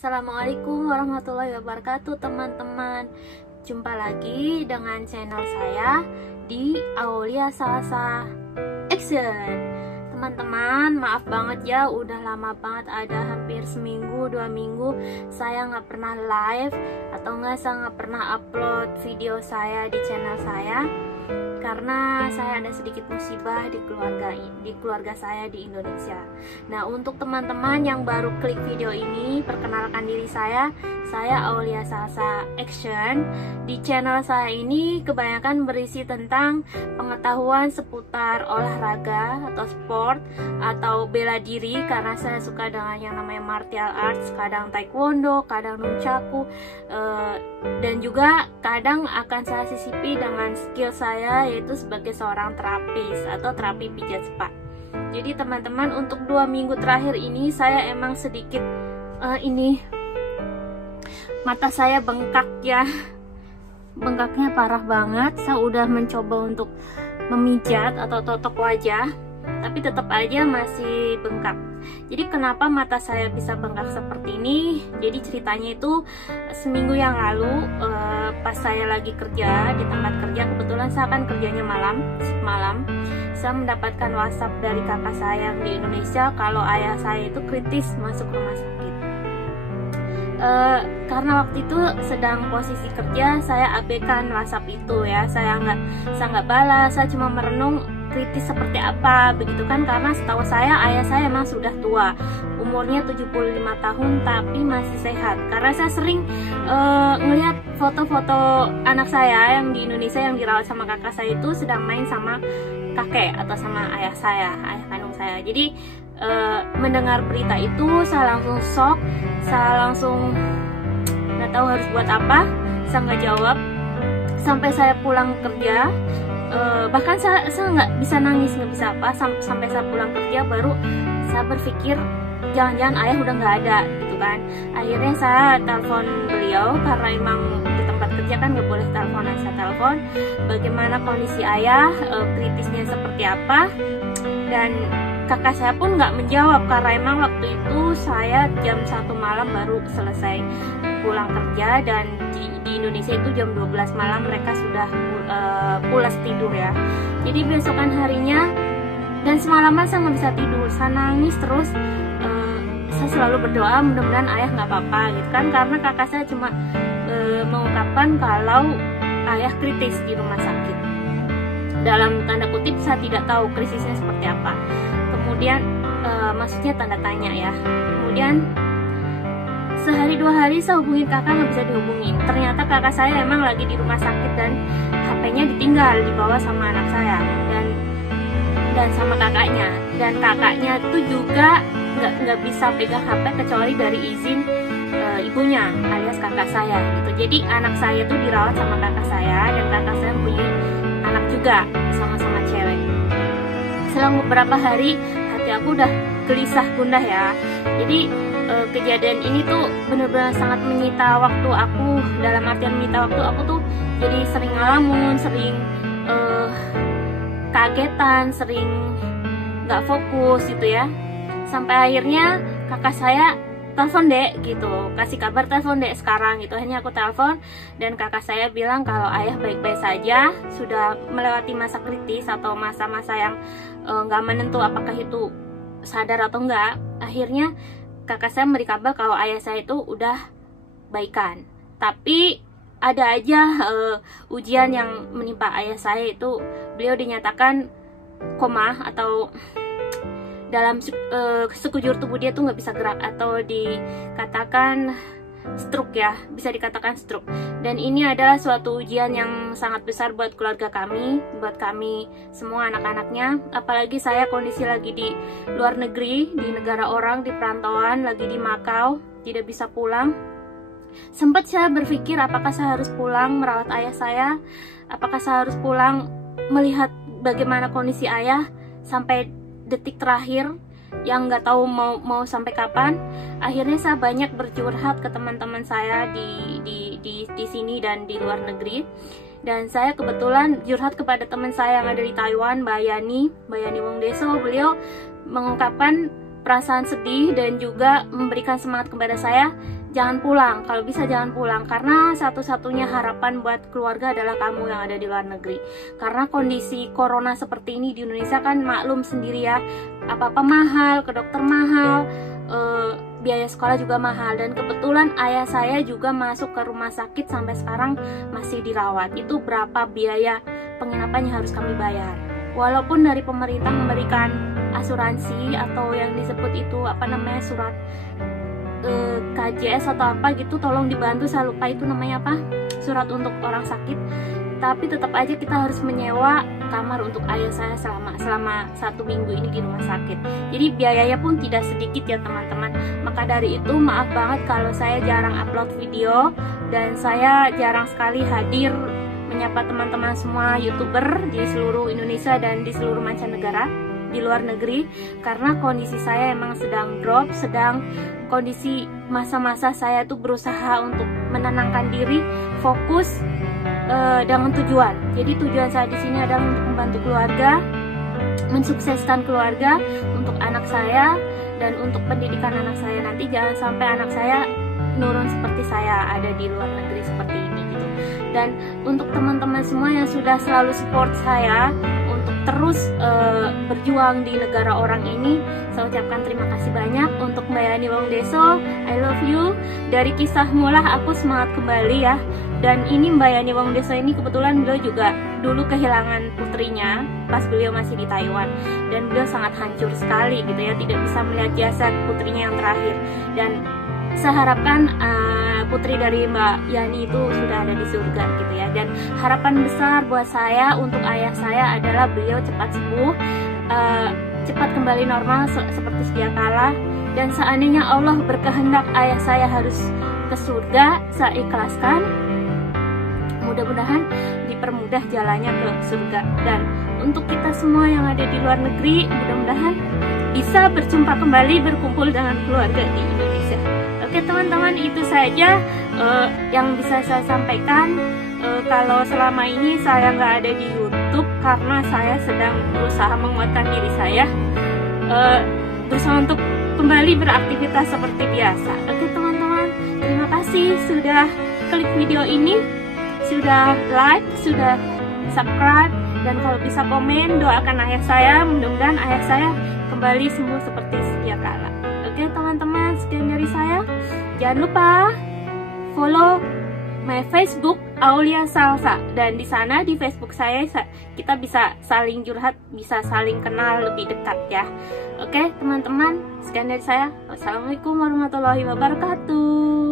Assalamualaikum warahmatullahi wabarakatuh teman-teman. Jumpa lagi dengan channel saya di Aulia Salsa Action. Teman-teman, maaf banget ya, udah lama banget, ada hampir seminggu, 2 minggu saya nggak pernah live atau saya nggak pernah upload video saya di channel saya karena saya ada sedikit musibah di keluarga saya di Indonesia. Nah, untuk teman-teman yang baru klik video ini, perkenalkan diri saya Aulia Salsa Action. Di channel saya ini kebanyakan berisi tentang pengetahuan seputar olahraga atau sport atau bela diri, karena saya suka dengan yang namanya martial arts, kadang taekwondo, kadang nunchaku, dan juga kadang akan saya sisipi dengan skill saya yaitu sebagai seorang terapis atau terapi pijat spa. Jadi teman-teman, untuk 2 minggu terakhir ini saya emang sedikit mata saya bengkak ya, bengkaknya parah banget. Saya udah mencoba untuk memijat atau totok wajah, tapi tetap aja masih bengkak. Jadi kenapa mata saya bisa bengkak seperti ini? Jadi ceritanya itu seminggu yang lalu, pas saya lagi kerja di tempat kerja, kebetulan saya kan kerjanya shift malam, saya mendapatkan WhatsApp dari kakak saya yang di Indonesia kalau ayah saya itu kritis masuk rumah sakit. Karena waktu itu sedang posisi kerja, saya abaikan WhatsApp itu ya, saya nggak balas, saya cuma merenung kritis seperti apa begitu kan, karena setahu saya ayah saya emang sudah tua, umurnya 75 tahun tapi masih sehat. Karena saya sering ngelihat foto-foto anak saya yang di Indonesia yang dirawat sama kakak saya itu sedang main sama kakek atau sama ayah kandung saya. Jadi mendengar berita itu saya langsung shock, saya langsung nggak tahu harus buat apa, saya nggak jawab sampai saya pulang kerja. Bahkan saya nggak bisa nangis, nggak bisa apa, sampai saya pulang kerja baru saya berpikir jangan-jangan ayah udah nggak ada gitu kan. Akhirnya saya telepon beliau karena emang di tempat kerja kan nggak boleh teleponan. Saya telepon bagaimana kondisi ayah, kritisnya seperti apa, dan kakak saya pun nggak menjawab karena emang waktu itu saya jam 1 malam baru selesai pulang kerja, dan di Indonesia itu jam 12 malam mereka sudah pulas tidur ya. Jadi besokan harinya dan semalaman saya nggak bisa tidur, saya nangis terus. Saya selalu berdoa mudah-mudahan ayah nggak apa-apa gitu kan, karena kakak saya cuma mengungkapkan kalau ayah kritis di rumah sakit. Dalam tanda kutip, saya tidak tahu krisisnya seperti apa. Kemudian maksudnya tanda tanya ya. Kemudian sehari 2 hari saya hubungin kakak, nggak bisa dihubungin. Ternyata kakak saya emang lagi di rumah sakit dan HP-nya ditinggal dibawa sama anak saya dan sama kakaknya. Dan kakaknya itu juga nggak bisa pegang HP kecuali dari izin ibunya alias kakak saya gitu. Jadi anak saya itu dirawat sama kakak saya, dan kakak saya punya anak juga sama-sama cewek. Selang beberapa hari hati aku udah gelisah gundah ya. Jadi kejadian ini tuh bener-bener sangat menyita waktu aku. Dalam artian menyita waktu, aku tuh jadi sering ngelamun, sering kagetan, sering nggak fokus gitu ya. Sampai akhirnya kakak saya telepon dek gitu, kasih kabar telepon dek sekarang gitu. Akhirnya aku telepon dan kakak saya bilang kalau ayah baik-baik saja, sudah melewati masa kritis atau masa-masa yang nggak menentu apakah itu sadar atau enggak. Akhirnya kakak saya memberi kabar kalau ayah saya itu udah baikan, tapi ada aja ujian yang menimpa ayah saya itu. Beliau dinyatakan koma atau dalam sekujur tubuh dia tuh nggak bisa gerak, atau dikatakan stroke ya, bisa dikatakan stroke. Dan ini adalah suatu ujian yang sangat besar buat keluarga kami, buat kami semua anak-anaknya. Apalagi saya kondisi lagi di luar negeri, di negara orang, di perantauan, lagi di Makau, tidak bisa pulang. Sempat saya berpikir apakah saya harus pulang merawat ayah saya, apakah saya harus pulang melihat bagaimana kondisi ayah sampai detik terakhir yang nggak tahu mau sampai kapan. Akhirnya saya banyak bercurhat ke teman-teman saya di sini dan di luar negeri, dan saya kebetulan curhat kepada teman saya yang ada di Taiwan, Mbak Yani Wongdeso. Beliau mengungkapkan perasaan sedih dan juga memberikan semangat kepada saya jangan pulang, kalau bisa jangan pulang, karena satu-satunya harapan buat keluarga adalah kamu yang ada di luar negeri. Karena kondisi corona seperti ini di Indonesia kan maklum sendiri ya, apa-apa mahal, ke dokter mahal, biaya sekolah juga mahal. Dan kebetulan ayah saya juga masuk ke rumah sakit sampai sekarang masih dirawat. Itu berapa biaya penginapan yang harus kami bayar. Walaupun dari pemerintah memberikan asuransi atau yang disebut itu apa namanya, surat KJS atau apa gitu, tolong dibantu, saya lupa itu namanya apa, surat untuk orang sakit, tapi tetap aja kita harus menyewa kamar untuk ayah saya selama 1 minggu ini di rumah sakit. Jadi biayanya pun tidak sedikit ya teman-teman. Maka dari itu maaf banget kalau saya jarang upload video dan saya jarang sekali hadir menyapa teman-teman semua YouTuber di seluruh Indonesia dan di seluruh mancanegara, di luar negeri, karena kondisi saya emang sedang drop, sedang kondisi masa-masa saya tuh berusaha untuk menenangkan diri, fokus dengan tujuan. Jadi tujuan saya di sini adalah untuk membantu keluarga, mensukseskan keluarga, untuk anak saya dan untuk pendidikan anak saya nanti. Jangan sampai anak saya nurun seperti saya ada di luar negeri seperti ini gitu. Dan untuk teman-teman semua yang sudah selalu support saya untuk terus berjuang di negara orang ini, saya ucapkan terima kasih banyak. Untuk Mbak Yani Wongdeso, I love you. Dari kisah mula aku semangat kembali ya. Dan ini Mbak Yani Wongdeso ini kebetulan beliau juga dulu kehilangan putrinya pas beliau masih di Taiwan, dan beliau sangat hancur sekali gitu ya, tidak bisa melihat jasad putrinya yang terakhir. Dan saya harapkan putri dari Mbak Yani itu sudah ada di surga gitu ya. Dan harapan besar buat saya untuk ayah saya adalah beliau cepat sembuh, cepat kembali normal seperti sedia kala. Dan seandainya Allah berkehendak ayah saya harus ke surga, saya ikhlaskan. Mudah-mudahan dipermudah jalannya ke surga. Dan untuk kita semua yang ada di luar negeri, mudah-mudahan bisa berjumpa kembali, berkumpul dengan keluarga di Indonesia. Oke teman-teman, itu saja yang bisa saya sampaikan. Kalau selama ini saya nggak ada di YouTube karena saya sedang berusaha menguatkan diri saya, berusaha untuk kembali beraktivitas seperti biasa. Oke teman-teman, terima kasih sudah klik video ini, sudah like, sudah subscribe, dan kalau bisa komen, doakan ayah saya, mudah-mudahan ayah saya kembali sembuh seperti sedia kala. Oke teman-teman, sekian dari saya. Jangan lupa follow my Facebook Aulia Salsa, dan di sana di Facebook saya kita bisa saling curhat, bisa saling kenal lebih dekat ya. Oke teman-teman, sekian dari saya. Wassalamualaikum warahmatullahi wabarakatuh.